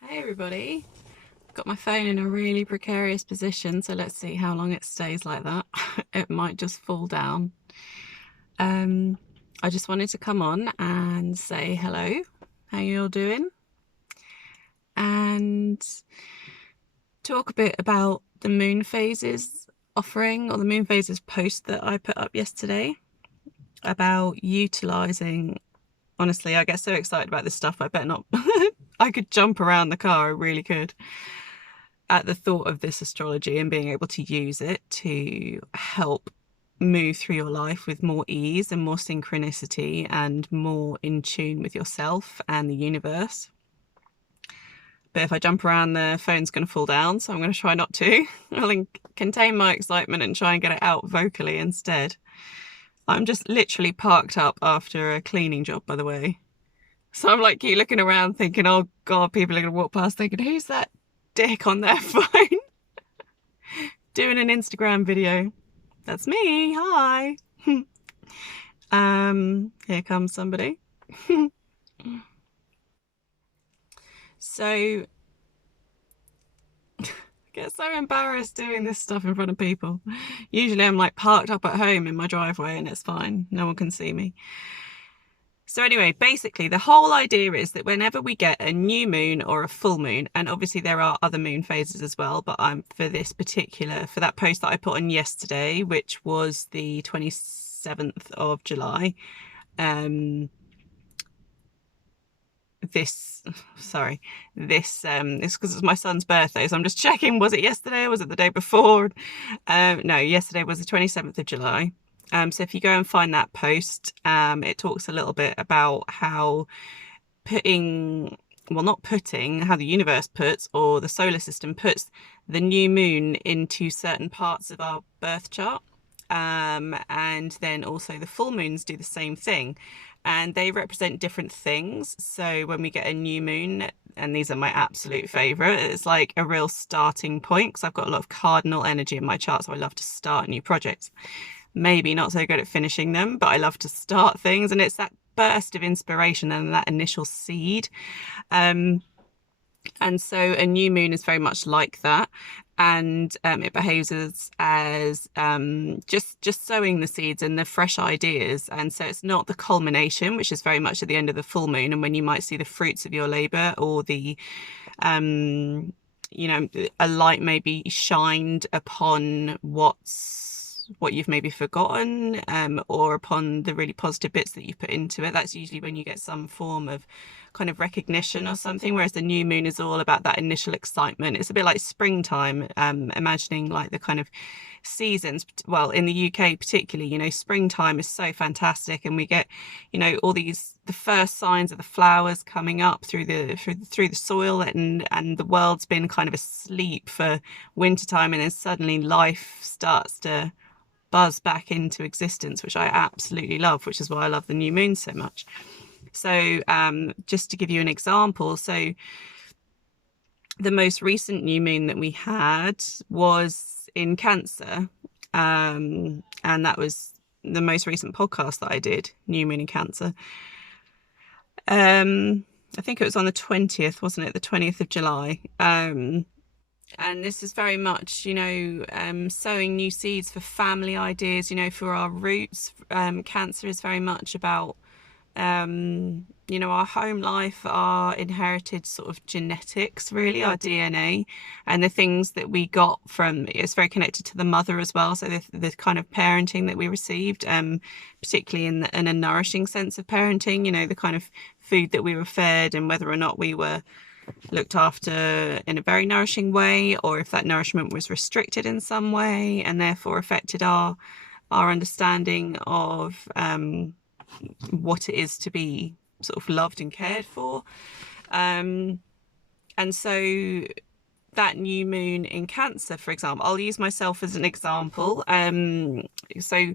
Hey everybody, got my phone in a really precarious position, so let's see how long it stays like that. It might just fall down. Um, I just wanted to come on and say hello, how you all doing? And talk a bit about the moon phases offering, or the moon phases post that I put up yesterday about utilizing. Honestly, I get so excited about this stuff, I better not. I could jump around the car, I really could, at the thought of this astrology and being able to use it to help move through your life with more ease and more synchronicity and more in tune with yourself and the universe. But if I jump around, the phone's going to fall down, so I'm going to try not to. I'll contain my excitement and try and get it out vocally instead. I'm just literally parked up after a cleaning job, by the way. So I'm like, keep looking around thinking, oh God, people are going to walk past thinking, who's that dick on their phone doing an Instagram video? That's me. Hi. Here comes somebody. So I get so embarrassed doing this stuff in front of people. Usually I'm like parked up at home in my driveway and it's fine. No one can see me. So anyway, basically the whole idea is that whenever we get a new moon or a full moon, and obviously there are other moon phases as well, but I'm for that post that I put on yesterday, which was the 27th of July, this it's because it's my son's birthday, so I'm just checking, was it yesterday or was it the day before? No, yesterday was the 27th of July. So if you go and find that post, it talks a little bit about how how the universe puts, or the solar system puts, the new moon into certain parts of our birth chart. And then also the full moons do the same thing, and they represent different things. So when we get a new moon, and these are my absolute favorite, it's like a real starting point, because I've got a lot of cardinal energy in my chart, so I love to start new projects. Maybe not so good at finishing them, but I love to start things, and it's that burst of inspiration and that initial seed. And so a new moon is very much like that, and it behaves as just sowing the seeds and the fresh ideas. And so it's not the culmination, which is very much at the end of the full moon, and when you might see the fruits of your labor, or the a light may be shined upon what you've maybe forgotten, or upon the really positive bits that you've put into it. That's usually when you get some form of kind of recognition or something, whereas the new moon is all about that initial excitement. It's a bit like springtime, imagining like the kind of seasons. Well, in the UK particularly, springtime is so fantastic, and we get, all the first signs of the flowers coming up through the soil, and the world's been kind of asleep for wintertime, and then suddenly life starts to buzz back into existence, which I absolutely love, which is why I love the new moon so much. So just to give you an example, so the most recent new moon that we had was in Cancer, and that was the most recent podcast that I did, New Moon in Cancer. I think it was on the 20th, wasn't it? The 20th of July. And this is very much, sowing new seeds for family ideas, for our roots. Cancer is very much about, our home life, our inherited sort of genetics, really, our DNA, and the things that we got from, it's very connected to the mother as well. So the kind of parenting that we received, particularly in a nourishing sense of parenting, the kind of food that we were fed, and whether or not we were looked after in a very nourishing way, or if that nourishment was restricted in some way and therefore affected our understanding of what it is to be sort of loved and cared for. And so that new moon in Cancer, for example, I'll use myself as an example. So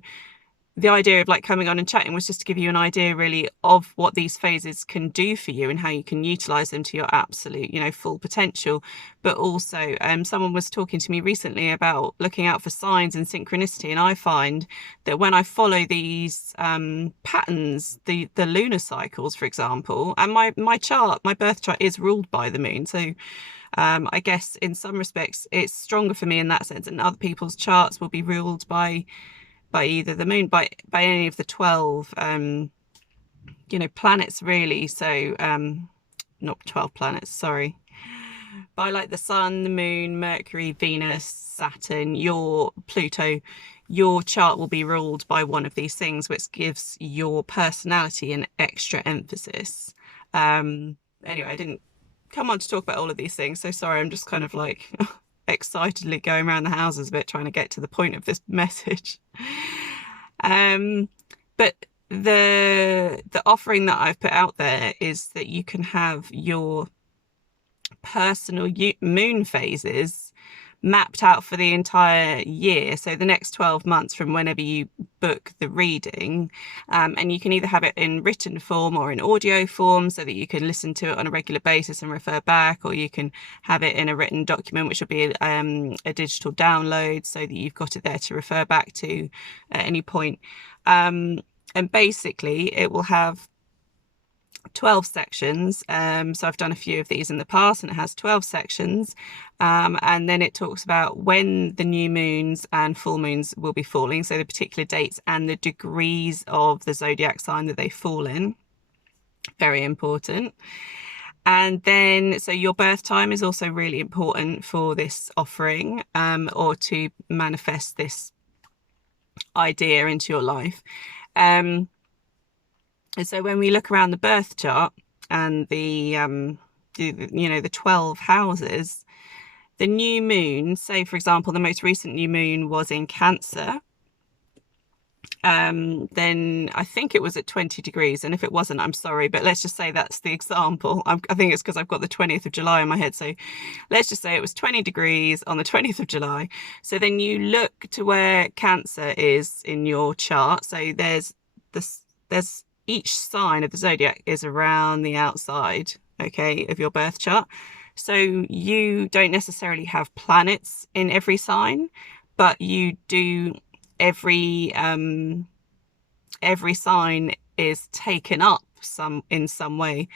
the idea of like coming on and chatting was just to give you an idea really of what these phases can do for you and how you can utilize them to your absolute, you know, full potential. But also, someone was talking to me recently about looking out for signs and synchronicity, and I find that when I follow these patterns, the lunar cycles, for example, and my chart, my birth chart is ruled by the moon, so I guess in some respects it's stronger for me in that sense, and other people's charts will be ruled by either the moon, by any of the 12 you know, planets really. So not 12 planets, sorry, by like the sun, the moon, Mercury, Venus, Saturn, your Pluto. Your chart will be ruled by one of these things, which gives your personality an extra emphasis. Anyway, I didn't come on to talk about all of these things, so sorry, I'm just kind of like excitedly going around the houses a bit trying to get to the point of this message. But the offering that I've put out there is that you can have your personal moon phases mapped out for the entire year, so the next 12 months from whenever you book the reading, and you can either have it in written form or in audio form so that you can listen to it on a regular basis and refer back, or you can have it in a written document, which will be a digital download so that you've got it there to refer back to at any point. And basically it will have 12 sections. So I've done a few of these in the past, and it has 12 sections. And then it talks about when the new moons and full moons will be falling, so the particular dates and the degrees of the zodiac sign that they fall in. Very important. And then, so your birth time is also really important for this offering, or to manifest this idea into your life. And so when we look around the birth chart and the 12 houses, the new moon, say for example, the most recent new moon was in Cancer, then I think it was at 20 degrees. And if it wasn't, I'm sorry, but let's just say that's the example. I think it's because I've got the 20th of July in my head. So let's just say it was 20 degrees on the 20th of July. So then you look to where Cancer is in your chart. So there's each sign of the zodiac is around the outside, okay, of your birth chart. So you don't necessarily have planets in every sign, but you do, every sign is taken up in some way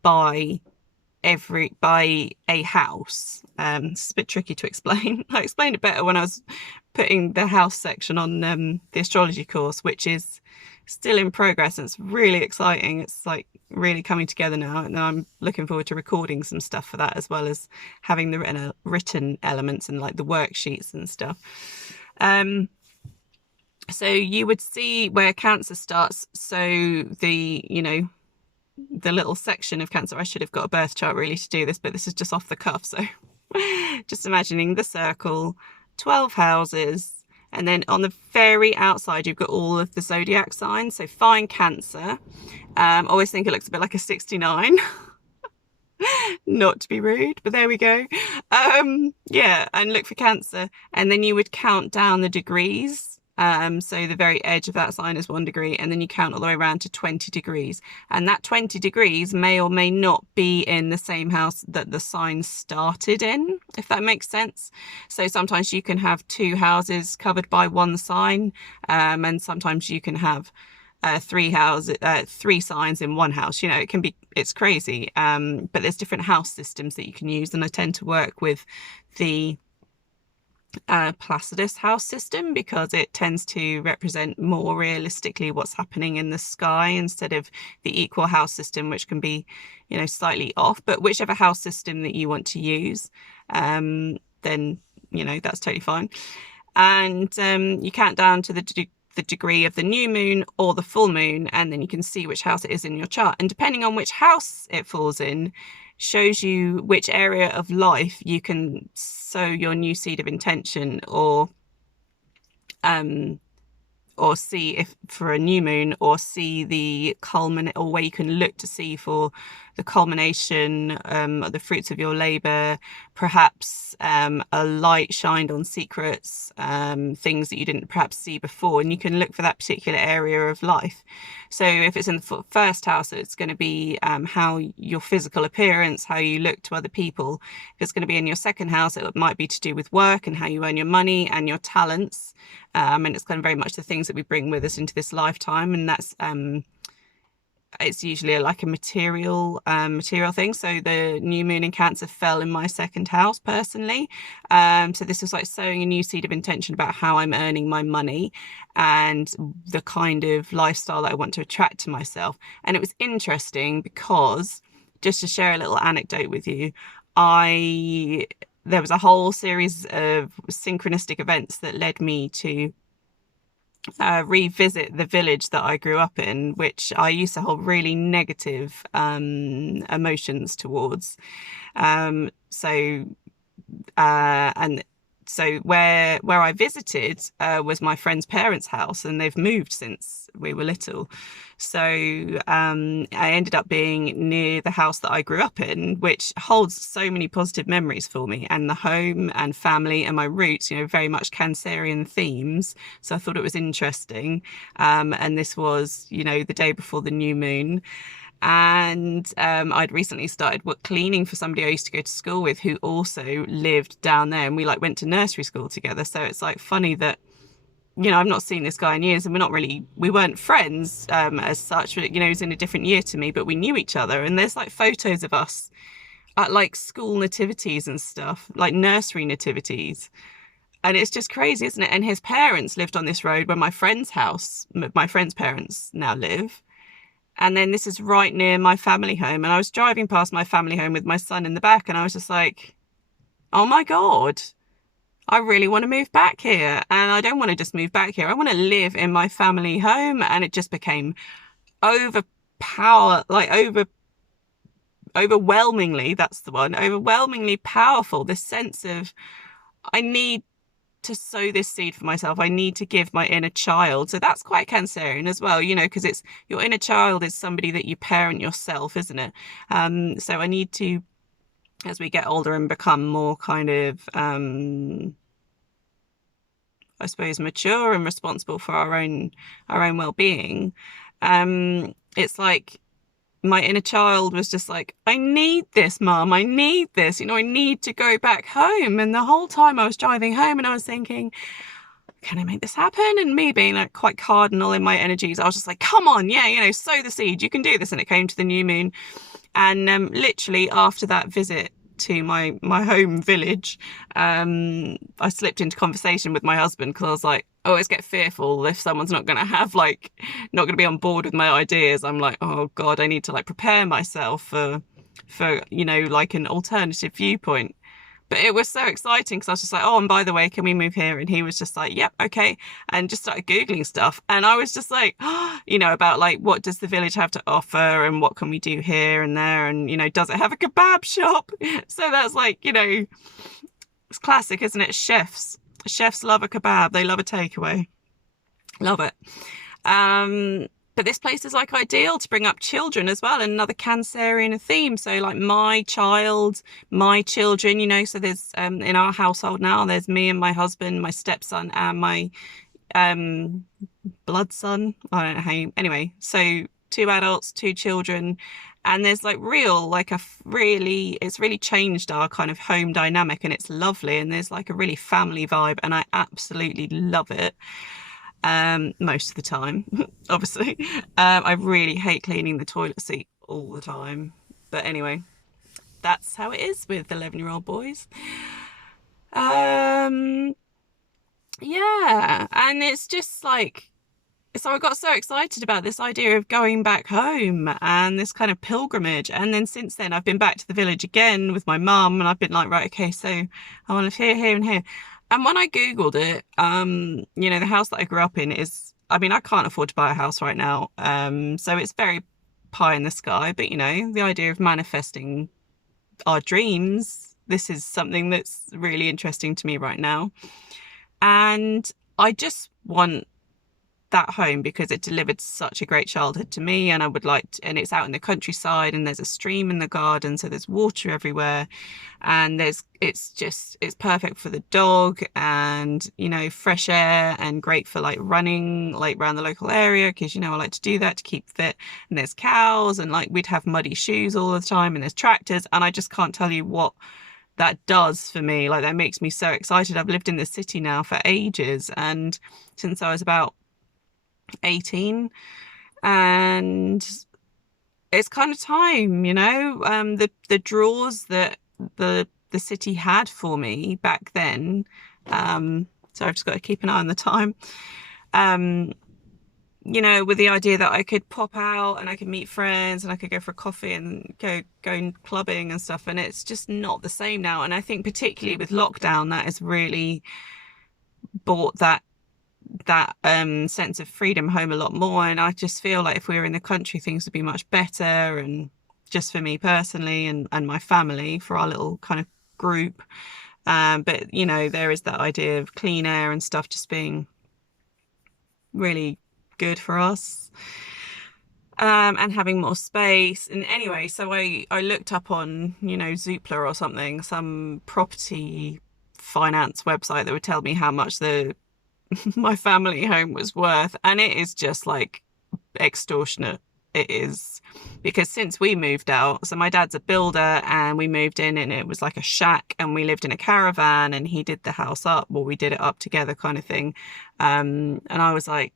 by a house. It's a bit tricky to explain. I explained it better when I was putting the house section on the astrology course, which is still in progress, and it's really exciting. It's like really coming together now, and I'm looking forward to recording some stuff for that, as well as having the written elements and like the worksheets and stuff. So you would see where Cancer starts. So the little section of Cancer, I should have got a birth chart really to do this, but this is just off the cuff. So just imagining the circle, 12 houses, and then on the very outside, you've got all of the zodiac signs. So find Cancer. Always think it looks a bit like a 69. Not to be rude, but there we go. Yeah, and look for Cancer. And then you would count down the degrees. So the very edge of that sign is 1 degree, and then you count all the way around to 20 degrees. And that 20 degrees may or may not be in the same house that the sign started in, if that makes sense. So sometimes you can have 2 houses covered by 1 sign, and sometimes you can have 3 signs in 1 house. You know, it's crazy. But there's different house systems that you can use, and I tend to work with the Placidus house system because it tends to represent more realistically what's happening in the sky, instead of the equal house system, which can be, you know, slightly off. But whichever house system that you want to use, then, you know, that's totally fine. And you count down to the degree of the new moon or the full moon, and then you can see which house it is in your chart. And depending on which house it falls in, shows you which area of life you can sow your new seed of intention, or see if for a new moon, or see the culminate, or where you can look to see for the culmination, the fruits of your labor, perhaps a light shined on secrets, things that you didn't perhaps see before, and you can look for that particular area of life. So if it's in the first house, it's going to be how your physical appearance, how you look to other people. If it's going to be in your second house, it might be to do with work and how you earn your money and your talents. And it's kind of very much the things that we bring with us into this lifetime, and that's it's usually like a material thing. So the new moon in Cancer fell in my second house personally. So this was like sowing a new seed of intention about how I'm earning my money and the kind of lifestyle that I want to attract to myself. And it was interesting because, just to share a little anecdote with you, there was a whole series of synchronistic events that led me to revisit the village that I grew up in, which I used to hold really negative emotions towards. So where I visited was my friend's parents' house, and they've moved since we were little. So I ended up being near the house that I grew up in, which holds so many positive memories for me, and the home and family and my roots, very much Cancerian themes. So I thought it was interesting. And this was, the day before the new moon. And I'd recently started cleaning for somebody I used to go to school with who also lived down there, and we went to nursery school together. So it's funny that, I've not seen this guy in years, and we weren't friends as such, but, he was in a different year to me, but we knew each other. And there's photos of us at school nativities and stuff, like nursery nativities. And it's just crazy, isn't it? And his parents lived on this road where my friend's parents now live. And then this is right near my family home. And I was driving past my family home with my son in the back, and I was just like, oh my God, I really want to move back here. And I don't want to just move back here. I want to live in my family home. And it just became overwhelmingly, that's the one, overwhelmingly powerful. This sense of, I need to sow this seed for myself. I need to give my inner child. So that's quite Cancerian as well, because it's your inner child is somebody that you parent yourself, isn't it? So I need to, as we get older and become more kind of, I suppose, mature and responsible for our own well-being. It's like my inner child was just like, I need this, Mum. I need this. I need to go back home. And the whole time I was driving home and I was thinking, can I make this happen? And me being quite cardinal in my energies, I was just like, come on, yeah, sow the seed. You can do this. And it came to the new moon. And literally after that visit to my home village, I slipped into conversation with my husband, because I was like, I always get fearful if someone's not going to have not going to be on board with my ideas. I'm like, oh God, I need to prepare myself for an alternative viewpoint. But it was so exciting, because I was just like, oh, and by the way, can we move here? And he was just like, yep, okay. And just started Googling stuff. And I was just like, about what does the village have to offer, and what can we do here and there? And, does it have a kebab shop? So that's it's classic, isn't it? Chefs love a kebab. They love a takeaway. Love it. But this place is ideal to bring up children as well, and another Cancerian theme. So my child, my children, so there's in our household now, there's me and my husband, my stepson, and my blood son. I don't know how anyway, so 2 adults, 2 children. And there's it's really changed our kind of home dynamic, and it's lovely. And there's a really family vibe, and I absolutely love it. Most of the time, obviously. I really hate cleaning the toilet seat all the time. But anyway, that's how it is with 11-year-old boys. Yeah, and it's just so I got so excited about this idea of going back home and this kind of pilgrimage. And then since then, I've been back to the village again with my mum, and I've been like, right, okay, so I want to live here and here. And when I Googled it, the house that I grew up in I can't afford to buy a house right now. So it's very pie in the sky, but the idea of manifesting our dreams, this is something that's really interesting to me right now. And I just want that home because it delivered such a great childhood to me, and I would like to, and it's out in the countryside, and there's a stream in the garden, so there's water everywhere, and it's perfect for the dog, and fresh air, and great for like running like around the local area, because I like to do that to keep fit. And there's cows, and like we'd have muddy shoes all the time, and there's tractors, and I just can't tell you what that does for me. Like, that makes me so excited. I've lived in the city now for ages, and since I was about 18, and it's kind of time, the draws that the city had for me back then. So I've just got to keep an eye on the time. With the idea that I could pop out and I could meet friends and I could go for a coffee and go clubbing and stuff, and it's just not the same now. And I think particularly with lockdown, that has really brought that sense of freedom home a lot more. And I just feel like if we were in the country, things would be much better, and just for me personally and my family, for our little kind of group. But there is that idea of clean air and stuff just being really good for us, and having more space. And anyway, so I looked up on Zoopla or something, some property finance website that would tell me how much my family home was worth, and it is just like extortionate. It is, because since we moved out, so my dad's a builder, and we moved in and it was like a shack, and we lived in a caravan, and he did the house up, well, we did it up together kind of thing. And I was like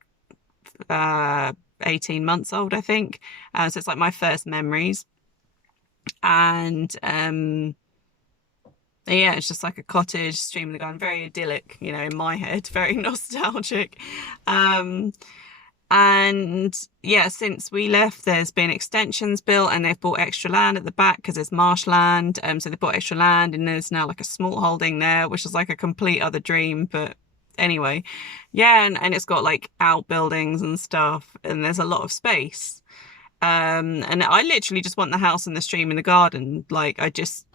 18 months old, I think. So it's like my first memories. And yeah, it's just like a cottage, stream in the garden, very idyllic, in my head, very nostalgic. And yeah, since we left, there's been extensions built, and they've bought extra land at the back because there's marshland. So they bought extra land, and there's now like a small holding there, which is like a complete other dream. But anyway, yeah, and it's got like outbuildings and stuff, and there's a lot of space. And I literally just want the house and the stream and the garden. Like, I just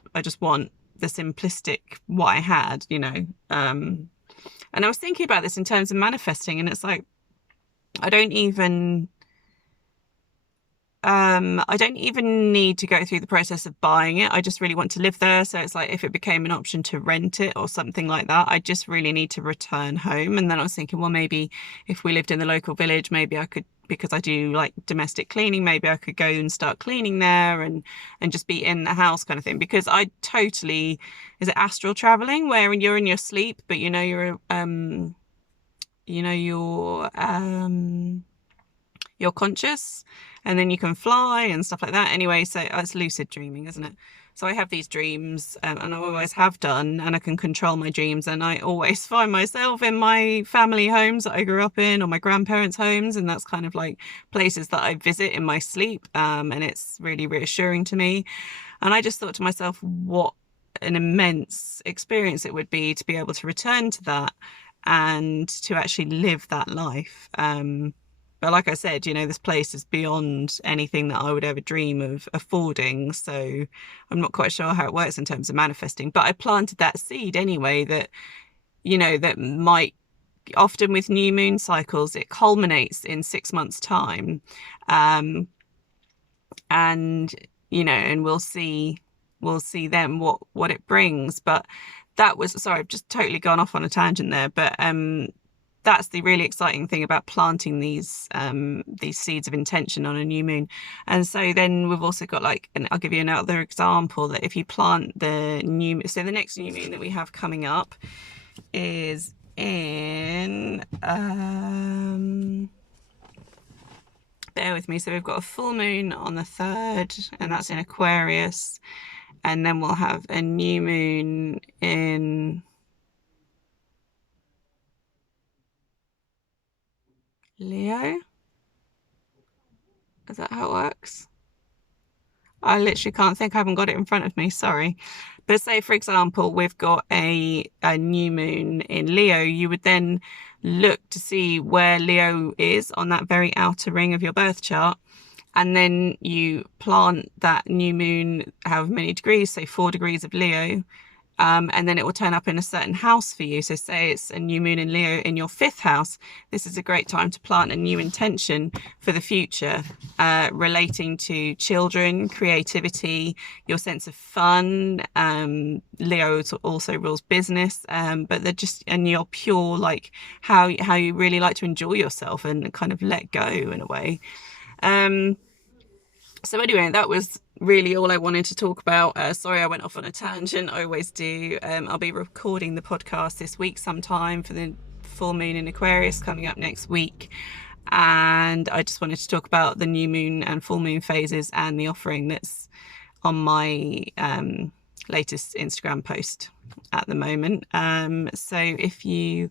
want the simplistic what I had, and I was thinking about this in terms of manifesting, and it's like, I don't even need to go through the process of buying it. I just really want to live there. So it's like, if it became an option to rent it or something like that, I just really need to return home. And then I was thinking, well, maybe if we lived in the local village, maybe I could, because I do like domestic cleaning, maybe I could go and start cleaning there, and just be in the house kind of thing. Because I totally, is it astral traveling, where you're in your sleep, but you're conscious, and then you can fly and stuff like that. Anyway, so it's lucid dreaming, isn't it? So I have these dreams, and I always have done, and I can control my dreams, and I always find myself in my family homes that I grew up in, or my grandparents' homes, and that's kind of like places that I visit in my sleep, and it's really reassuring to me. And I just thought to myself, what an immense experience it would be to be able to return to that and to actually live that life. But like I said, this place is beyond anything that I would ever dream of affording. So I'm not quite sure how it works in terms of manifesting, but I planted that seed anyway, that, that might, often with new moon cycles, it culminates in 6 months' time. And, and we'll see then what it brings. But that was, sorry, I've just totally gone off on a tangent there, but that's the really exciting thing about planting these seeds of intention on a new moon. And so then we've also got like, and I'll give you another example, that if you plant so the next new moon that we have coming up is in, bear with me, so we've got a full moon on the 3rd, and that's in Aquarius, and then we'll have a new moon in Leo. Is that how it works? I literally can't think. I haven't got it in front of me, sorry. But say, for example, we've got a new moon in Leo, you would then look to see where Leo is on that very outer ring of your birth chart, and then you plant that new moon however many degrees, say 4 degrees of Leo, And then it will turn up in a certain house for you. So say it's a new moon in Leo in your 5th house. This is a great time to plant a new intention for the future, relating to children, creativity, your sense of fun. Leo also rules business, but they're just, and your pure, like how you really like to enjoy yourself and kind of let go in a way. So anyway, that was really all I wanted to talk about. Sorry, I went off on a tangent. I always do. I'll be recording the podcast this week sometime for the full moon in Aquarius coming up next week. And I just wanted to talk about the new moon and full moon phases and the offering that's on my latest Instagram post at the moment. So if you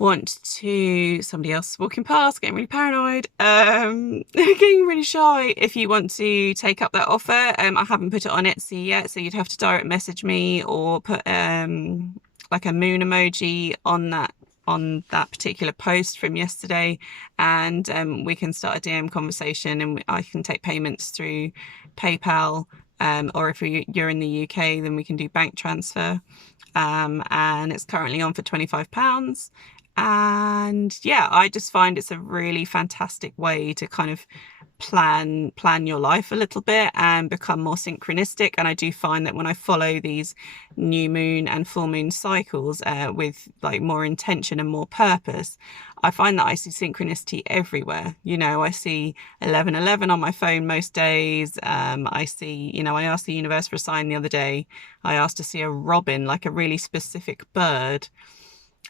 want to, somebody else walking past, getting really paranoid, getting really shy. If you want to take up that offer, I haven't put it on Etsy yet, so you'd have to direct message me or put like a moon emoji on that particular post from yesterday, and we can start a DM conversation, and I can take payments through PayPal, or if you're in the UK, then we can do bank transfer. And it's currently on for £25. And yeah, I just find it's a really fantastic way to kind of plan your life a little bit and become more synchronistic. And I do find that when I follow these new moon and full moon cycles with like more intention and more purpose, I find that I see synchronicity everywhere. I see 1111 on my phone most days. I see, I asked the universe for a sign the other day. I asked to see a robin, like a really specific bird.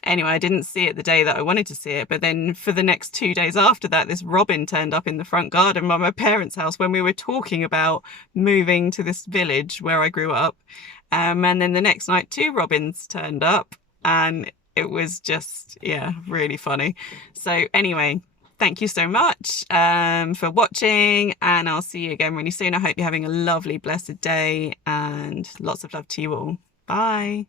Anyway, I didn't see it the day that I wanted to see it, but then for the next 2 days after that, this robin turned up in the front garden by my parents' house when we were talking about moving to this village where I grew up. And then the next night, 2 robins turned up, and it was just, yeah, really funny. So anyway, thank you so much for watching, and I'll see you again really soon. I hope you're having a lovely, blessed day, and lots of love to you all. Bye.